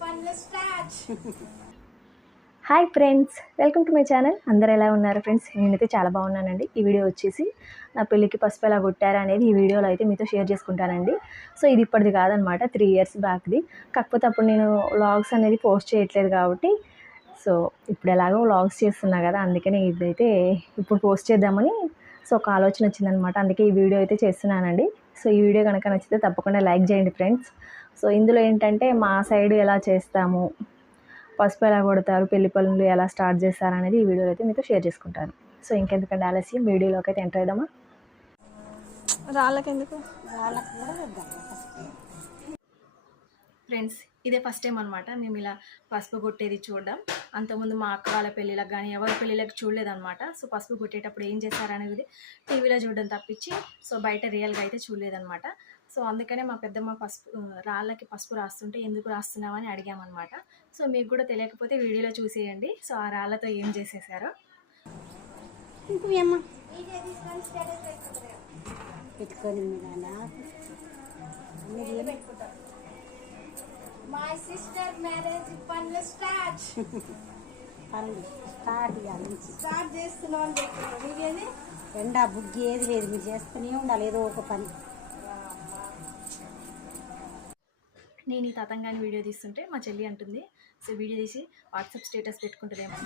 పనులు start hi friends welcome to my channel అందరు ఎలా ఉన్నారు ఫ్రెండ్స్ నేనైతే చాలా బాగున్నానండి. ఈ వీడియో వచ్చేసి నా పెళ్ళికి పసుపు ఎలా కొట్టారా అనేది ఈ వీడియోలో అయితే మీతో షేర్ చేసుకుంటానండి. సో ఇది ఇప్పటిది కాదనమాట త్రీ ఇయర్స్ బ్యాక్ది కాకపోతే అప్పుడు నేను వ్లాగ్స్ అనేది పోస్ట్ చేయట్లేదు కాబట్టి సో ఇప్పుడు ఎలాగో వ్లాగ్స్ చేస్తున్నా కదా అందుకనే ఇదైతే ఇప్పుడు పోస్ట్ చేద్దామని సో ఒక ఆలోచన వచ్చిందనమాట అందుకే ఈ వీడియో అయితే చేస్తున్నానండి. సో ఈ వీడియో కనుక నచ్చితే తప్పకుండా లైక్ చేయండి ఫ్రెండ్స్ సో ఇందులో ఏంటంటే మా సైడ్ ఎలా చేస్తాము పసుపు ఎలా కొడతారు పెళ్ళి పనులు ఎలా స్టార్ట్ చేస్తారు అనేది ఈ వీడియోలో అయితే మీతో షేర్ చేసుకుంటాను. సో ఇంకెందుకంటే ఆలస్యం వీడియోలోకి అయితే ఎంటర్ అయిదామా? రాళ్ళకెందుకు? ఫ్రెండ్స్ ఇదే ఫస్ట్ టైం అనమాట మేము ఇలా పసుపు కొట్టేది చూడడం. అంతకుముందు మా అక్క వాళ్ళ పెళ్ళిళ్ళకి కానీ ఎవరి పెళ్ళిళ్ళకి చూడలేదన్నమాట. సో పసుపు కొట్టేటప్పుడు ఏం చేస్తారనేది టీవీలో చూడడం తప్పించి సో బయట రియల్గా అయితే చూడలేదన్నమాట. సో అందుకనే మా పెద్దమ్మ పసుపు రాళ్ళకి పసుపు రాస్తుంటే ఎందుకు రాస్తున్నామని అడిగామన్నమాట. సో మీకు కూడా తెలియకపోతే వీడియోలో చూసేయండి. సో ఆ రాళ్ళతో ఏం చేసేసారో. పెట్టుకొని మై సిస్టర్ మ్యారేజ్ పనులు స్టార్ట్ పనులు స్టార్ట్ స్టార్ట్ చేస్తున్నాం అని ఎండ బుగ్గి ఏది లేదు. మీరు చేస్తూనే ఉండాలి. ఏదో ఒక పని. నేను ఈ తతంగాని వీడియో తీస్తుంటే మా చెల్లి అంటుంది సో వీడియో తీసి వాట్సాప్ స్టేటస్ పెట్టుకుంటుందేమో.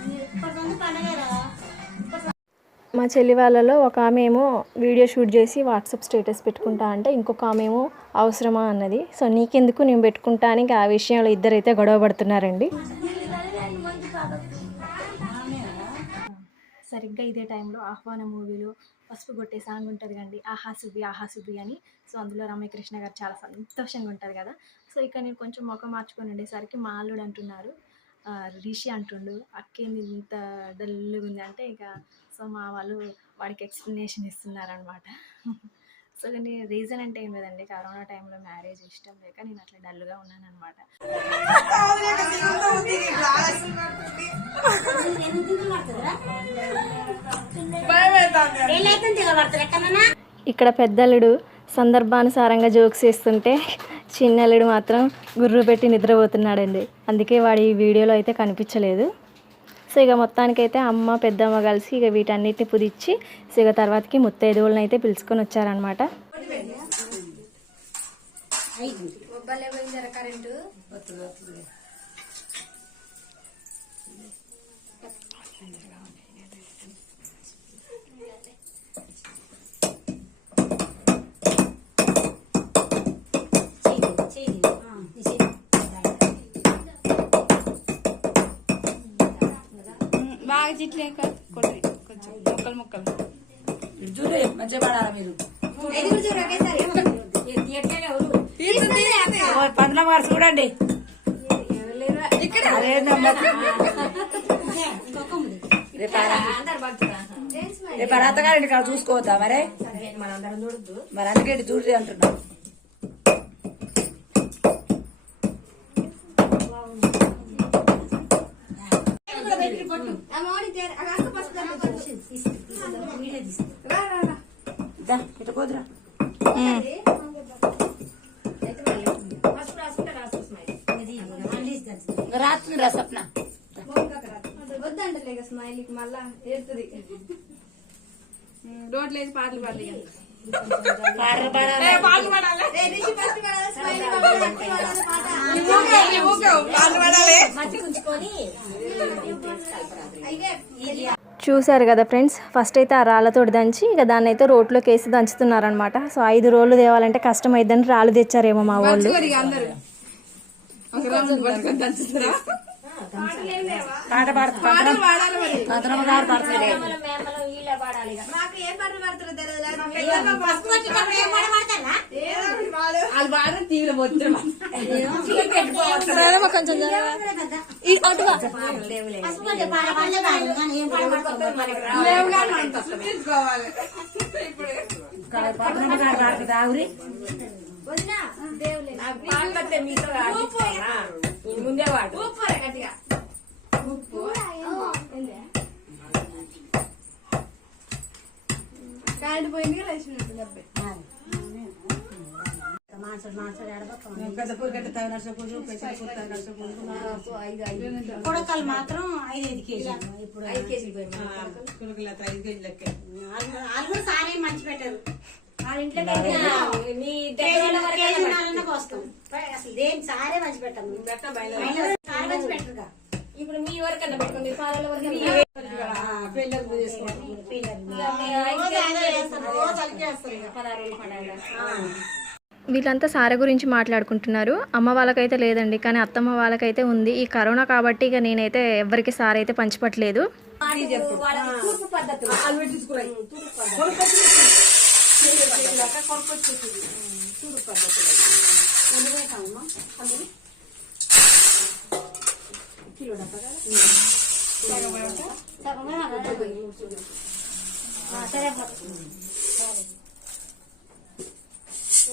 మా చెల్లి వాళ్ళలో ఒక ఆమె ఏమో వీడియో షూట్ చేసి వాట్సాప్ స్టేటస్ పెట్టుకుంటా అంటే ఇంకొక ఆమె ఏమో అవసరమా అన్నది. సో నీకెందుకు నేను పెట్టుకుంటా అని ఇంకా ఆ విషయంలో ఇద్దరైతే గొడవ పడుతున్నారండి. సరిగ్గా ఇదే టైంలో ఆహ్వాన మూవీలో పసుపు కొట్టే సాంగ్ ఉంటుంది కండి ఆహా సుబ్బి ఆహా సుబ్బి అని సో అందులో రమ్యకృష్ణ గారు చాలా సంతోషంగా ఉంటుంది కదా సో ఇక్కడ నేను కొంచెం ముఖం మార్చుకొని ఉండేసరికి మా అల్లుడు అంటున్నారు రిషి అంటుండు అక్కేంది ఇంత డల్గా ఉంది అంటే ఇక సో మా వాళ్ళు వాడికి ఎక్స్ప్లెనేషన్ ఇస్తున్నారనమాట సో కానీ రీజన్ అంటే ఏం లేదండి కరోనా టైంలో మ్యారేజ్ ఇష్టం లేక నేను అట్లా డల్గా ఉన్నాను అనమాట ఇక్కడ పెద్దల్లుడు సందర్భానుసారంగా జోక్స్ వేస్తుంటే చిన్నల్లుడు మాత్రం గుర్రు పెట్టి నిద్రపోతున్నాడండి. అందుకే వాడి ఈ వీడియోలో అయితే కనిపించలేదు. సో ఇక మొత్తానికైతే అమ్మ పెద్దమ్మ కలిసి ఇక వీటన్నిటిని పుదిచ్చి సో ఇక తర్వాతకి ముత్తైదువులను అయితే పిలుచుకొని వచ్చారనమాట కరెంటు? బాగా చిట్లేక కొట్టి కొంచెం ముక్కలు ముక్కలు. చూడే మంచిగా పడాలా మీరు? పందుల గారు చూడండి? రేపు అత్తగారింటి కాడ చూసుకోవద్దా మరే? మరి అందుకే ఇటు చూడు అంటున్నా. కుదురా రాత్రి రా సప్న వద్దంటలే స్మైలీకి మళ్ళా ఏడుతుంది. రోడ్లు వేసి పాటలు పాడలు. పాటలు పాడాలి? పాటలు పాడాలి? ఏ రిషి చూశారు కదా ఫ్రెండ్స్ ఫస్ట్ అయితే ఆ రాళ్ళతోటి దంచి ఇక దాన్ని అయితే రోట్లోకి వేసి దంచుతున్నారనమాట సో ఐదు రోళ్ళు తేవాలంటే కష్టం అయిద్దని రాళ్ళు తెచ్చారేమో మా వాళ్ళు. కొంచెం లేవు కానీ మనం తక్కువ తీసుకోవాలి ఇప్పుడు పంతులమ్మ గారు పాడుతుంది ఆవురి వదినా దేవులే ముందే వాడు ఉప్పు? కరెంట్ పోయింది కదా వేసినట్టు డబ్బే కొడకలు మాత్రం ఐదు ఐదు. కేజీలు. ఇప్పుడు ఐదు కేజీలు ఐదు కేజీ లెక్క. వాళ్ళు సారే మంచి పెట్టారు. వాళ్ళ నీ దగ్గర అసలు దేని సారే మంచి పెట్టాము. సారే మంచి పెట్టరుగా. ఇప్పుడు మీ వరకన్నా పెట్టుకోండి పాలల వరకు వీళ్ళంతా సార గురించి మాట్లాడుకుంటున్నారు. అమ్మ వాళ్ళకైతే లేదండి. కానీ అత్తమ్మ వాళ్ళకైతే ఉంది. ఈ కరోనా కాబట్టి ఇక నేనైతే ఎవరికి సార అయితే పంచిపట్లేదు సరే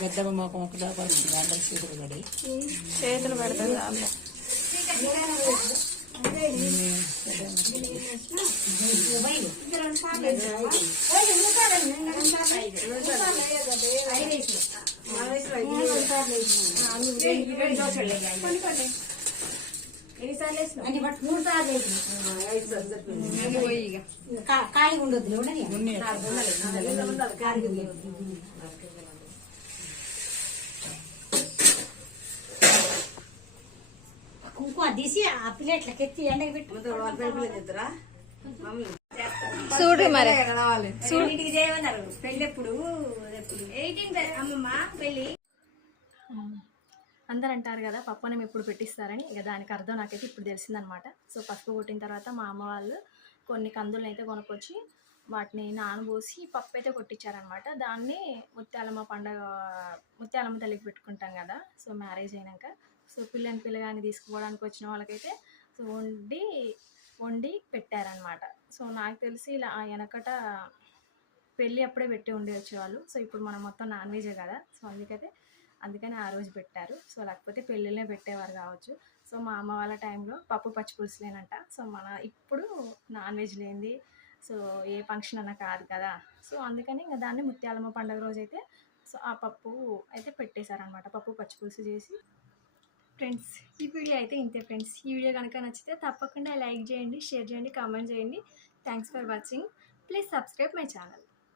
పెద్దమ్మ మొక్క దాకా వచ్చింది. అందరి చేతులు పడి. చేతులు పెడతారు అమ్మ అన్ని బట్టి కుంకుమ తీసి ఆ ప్లేట్లకి ఎత్తి ఎండకి పెట్టు చూడు మరి. ఇంటికి చేయమన్నారు. పెళ్ళి ఎప్పుడు? ఎయిటీన్ అమ్మమ్మ పెళ్ళి. అందరు అంటారు కదా పప్పనం ఎప్పుడు పెట్టిస్తారని. ఇక దానికి అర్థం నాకైతే ఇప్పుడు తెలిసిందనమాట. సో పసుపు కొట్టిన తర్వాత మా అమ్మ వాళ్ళు కొన్ని కందులను అయితే కొనుక్కొచ్చి వాటిని నానబోసి పప్పు అయితే కొట్టించారనమాట. దాన్ని ముత్యాలమ్మ పండగ ముత్యాలమ్మ తల్లికి పెట్టుకుంటాం కదా. సో మ్యారేజ్ అయినాక. సో పిల్లని పిల్లగాని తీసుకుపోవడానికి వచ్చిన వాళ్ళకైతే సో వండి వండి పెట్టారనమాట సో నాకు తెలిసి ఇలా వెనకట పెళ్ళి అప్పుడే పెట్టి ఉండి వచ్చేవాళ్ళు. సో ఇప్పుడు మనం మొత్తం నాన్ వెజే కదా. సో అందుకైతే అందుకని ఆ రోజు పెట్టారు. సో లేకపోతే పెళ్ళిళ్ళనే పెట్టేవారు కావచ్చు. సో మా అమ్మ వాళ్ళ టైంలో పప్పు పచ్చి పులుసులేనంట సో మన ఇప్పుడు నాన్ వెజ్ లేనిది. సో ఏ ఫంక్షన్ అన్న కాదు కదా. సో అందుకని ఇంకా దాన్ని ముత్యాలమ్మ పండుగ రోజు అయితే సో ఆ పప్పు అయితే పెట్టేశారనమాట పప్పు పచ్చి పులుసు చేసి. ఫ్రెండ్స్ ఈ వీడియో అయితే ఇంతే ఫ్రెండ్స్. ఈ వీడియో కనుక నచ్చితే తప్పకుండా లైక్ చేయండి షేర్ చేయండి కామెంట్ చేయండి. Thanks for watching please subscribe my channel